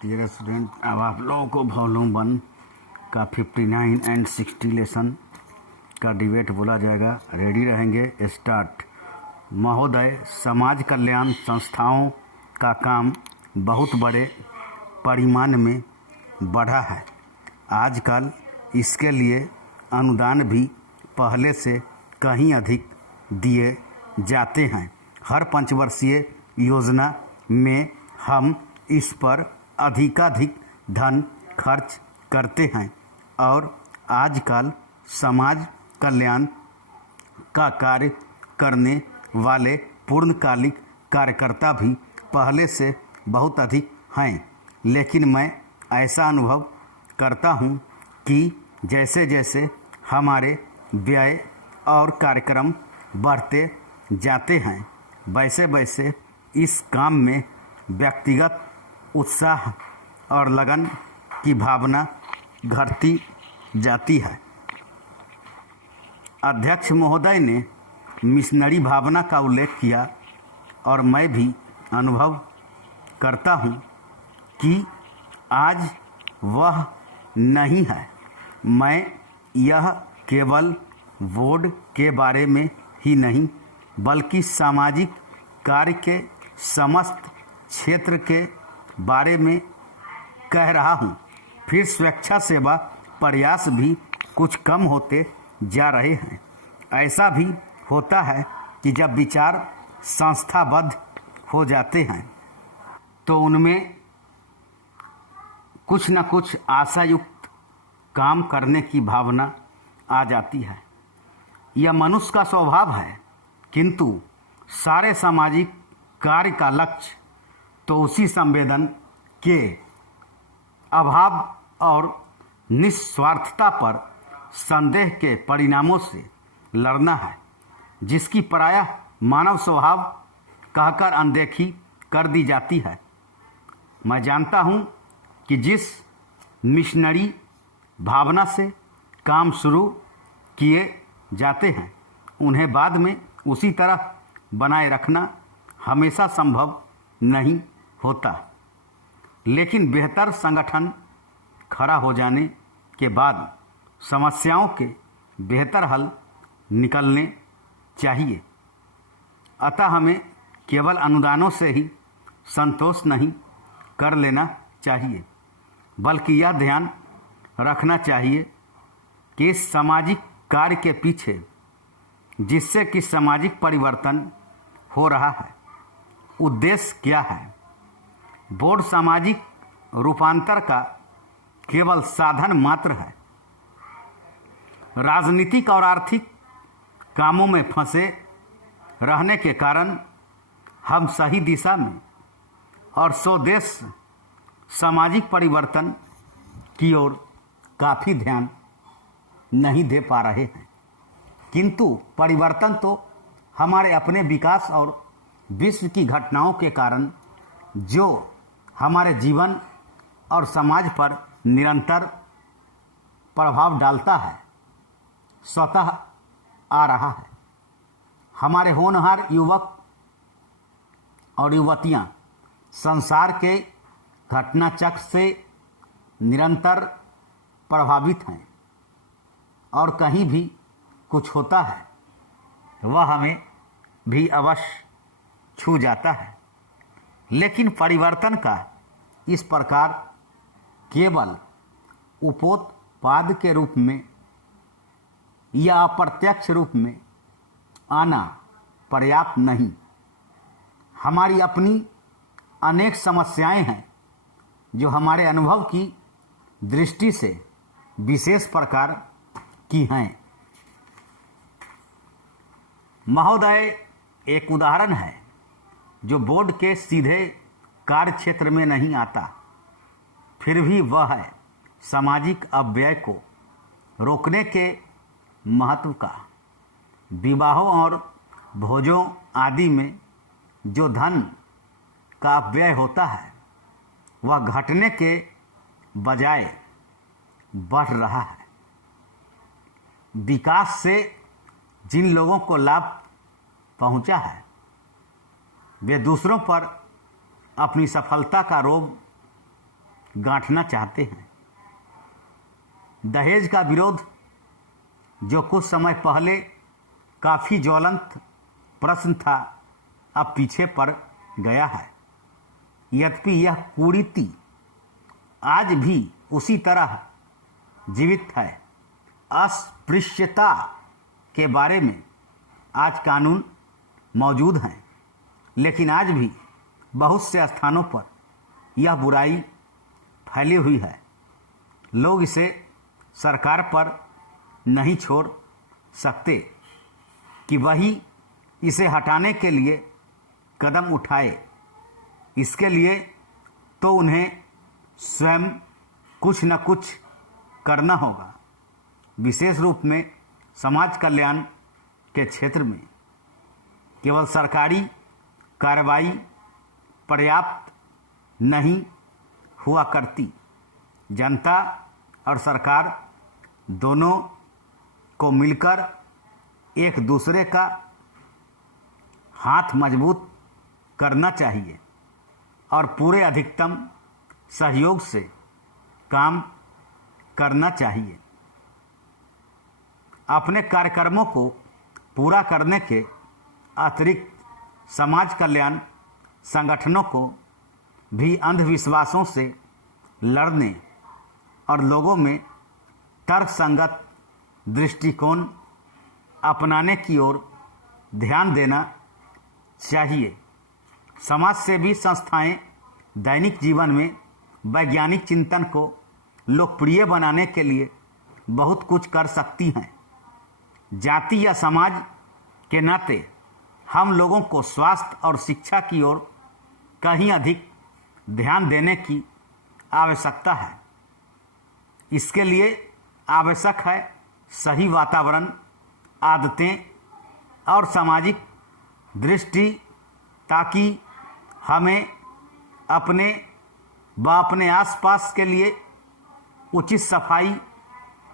Dear student, अब आप लोगों को वॉल्यूम 1 का 59 एंड 60 लेसन का डिबेट बोला जाएगा। रेडी रहेंगे? स्टार्ट। महोदय, समाज कल्याण संस्थाओं का काम बहुत बड़े परिमाण में बढ़ा है। आजकल इसके लिए अनुदान भी पहले से कहीं अधिक दिए जाते हैं। हर पंचवर्षीय योजना में हम इस पर अधिकाधिक धन खर्च करते हैं और आजकल समाज कल्याण का कार्य करने वाले पूर्णकालिक कार्यकर्ता भी पहले से बहुत अधिक हैं। लेकिन मैं ऐसा अनुभव करता हूँ कि जैसे जैसे हमारे व्यय और कार्यक्रम बढ़ते जाते हैं, वैसे वैसे इस काम में व्यक्तिगत उत्साह और लगन की भावना घटती जाती है। अध्यक्ष महोदय ने मिशनरी भावना का उल्लेख किया और मैं भी अनुभव करता हूँ कि आज वह नहीं है। मैं यह केवल बोर्ड के बारे में ही नहीं बल्कि सामाजिक कार्य के समस्त क्षेत्र के बारे में कह रहा हूँ। फिर स्वेच्छा सेवा प्रयास भी कुछ कम होते जा रहे हैं। ऐसा भी होता है कि जब विचार संस्थाबद्ध हो जाते हैं तो उनमें कुछ न कुछ आशायुक्त काम करने की भावना आ जाती है। यह मनुष्य का स्वभाव है, किंतु सारे सामाजिक कार्य का लक्ष्य तो उसी संवेदन के अभाव और निस्वार्थता पर संदेह के परिणामों से लड़ना है, जिसकी प्रायः मानव स्वभाव कहकर अनदेखी कर दी जाती है। मैं जानता हूँ कि जिस मिशनरी भावना से काम शुरू किए जाते हैं उन्हें बाद में उसी तरह बनाए रखना हमेशा संभव नहीं होता। लेकिन बेहतर संगठन खड़ा हो जाने के बाद समस्याओं के बेहतर हल निकलने चाहिए। अतः हमें केवल अनुदानों से ही संतोष नहीं कर लेना चाहिए, बल्कि यह ध्यान रखना चाहिए कि इस सामाजिक कार्य के पीछे जिससे कि सामाजिक परिवर्तन हो रहा है, उद्देश्य क्या है। बोर्ड सामाजिक रूपांतर का केवल साधन मात्र है। राजनीतिक और आर्थिक कामों में फंसे रहने के कारण हम सही दिशा में और स्वदेश सामाजिक परिवर्तन की ओर काफ़ी ध्यान नहीं दे पा रहे हैं। किंतु परिवर्तन तो हमारे अपने विकास और विश्व की घटनाओं के कारण जो हमारे जीवन और समाज पर निरंतर प्रभाव डालता है, स्वतः आ रहा है। हमारे होनहार युवक और युवतियां संसार के घटनाचक्र से निरंतर प्रभावित हैं और कहीं भी कुछ होता है वह हमें भी अवश्य छू जाता है। लेकिन परिवर्तन का इस प्रकार केवल उपोत्पाद के रूप में या अप्रत्यक्ष रूप में आना पर्याप्त नहीं। हमारी अपनी अनेक समस्याएं हैं जो हमारे अनुभव की दृष्टि से विशेष प्रकार की हैं। महोदय एक उदाहरण है जो बोर्ड के सीधे कार्य क्षेत्र में नहीं आता, फिर भी वह है सामाजिक अपव्यय को रोकने के महत्व का। विवाहों और भोजों आदि में जो धन का अपव्यय होता है वह घटने के बजाय बढ़ रहा है। विकास से जिन लोगों को लाभ पहुंचा है वे दूसरों पर अपनी सफलता का रोब गांठना चाहते हैं। दहेज का विरोध, जो कुछ समय पहले काफ़ी ज्वलंत प्रश्न था, अब पीछे पड़ गया है। यद्यपि यह कुरीति आज भी उसी तरह जीवित है। अस्पृश्यता के बारे में आज कानून मौजूद हैं, लेकिन आज भी बहुत से स्थानों पर यह बुराई फैली हुई है। लोग इसे सरकार पर नहीं छोड़ सकते कि वही इसे हटाने के लिए कदम उठाए। इसके लिए तो उन्हें स्वयं कुछ न कुछ करना होगा। विशेष रूप में समाज कल्याण के क्षेत्र में केवल सरकारी कार्रवाई पर्याप्त नहीं हुआ करती। जनता और सरकार दोनों को मिलकर एक दूसरे का हाथ मजबूत करना चाहिए और पूरे अधिकतम सहयोग से काम करना चाहिए। अपने कार्यक्रमों को पूरा करने के अतिरिक्त समाज कल्याण संगठनों को भी अंधविश्वासों से लड़ने और लोगों में तर्कसंगत दृष्टिकोण अपनाने की ओर ध्यान देना चाहिए। समाज सेवी संस्थाएं दैनिक जीवन में वैज्ञानिक चिंतन को लोकप्रिय बनाने के लिए बहुत कुछ कर सकती हैं। जाति या समाज के नाते हम लोगों को स्वास्थ्य और शिक्षा की ओर कहीं अधिक ध्यान देने की आवश्यकता है। इसके लिए आवश्यक है सही वातावरण, आदतें और सामाजिक दृष्टि, ताकि हमें अपने व अपने आसपास के लिए उचित सफाई,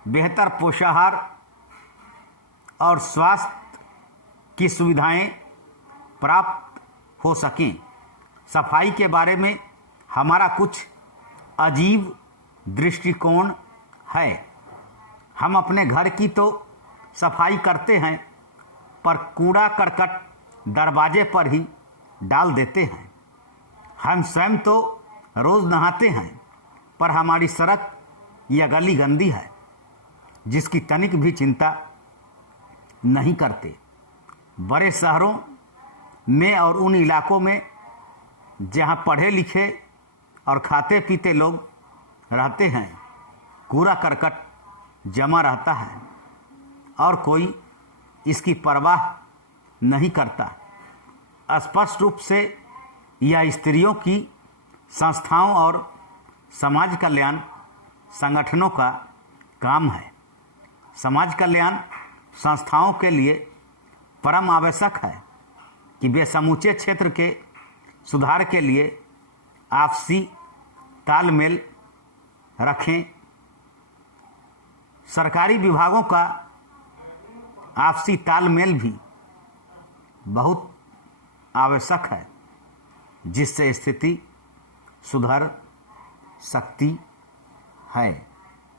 बेहतर पोषाहार और स्वास्थ्य की सुविधाएं प्राप्त हो सकें। सफाई के बारे में हमारा कुछ अजीब दृष्टिकोण है। हम अपने घर की तो सफाई करते हैं, पर कूड़ा करकट दरवाजे पर ही डाल देते हैं। हम स्वयं तो रोज़ नहाते हैं, पर हमारी सड़क या गली गंदी है, जिसकी तनिक भी चिंता नहीं करते। बड़े शहरों में और उन इलाकों में जहां पढ़े लिखे और खाते पीते लोग रहते हैं, कूड़ा करकट जमा रहता है और कोई इसकी परवाह नहीं करता। स्पष्ट रूप से यह स्त्रियों की संस्थाओं और समाज कल्याण संगठनों का काम है। समाज कल्याण संस्थाओं के लिए परम आवश्यक है कि वे समूचे क्षेत्र के सुधार के लिए आपसी तालमेल रखें। सरकारी विभागों का आपसी तालमेल भी बहुत आवश्यक है, जिससे स्थिति सुधर सकती है।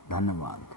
धन्यवाद।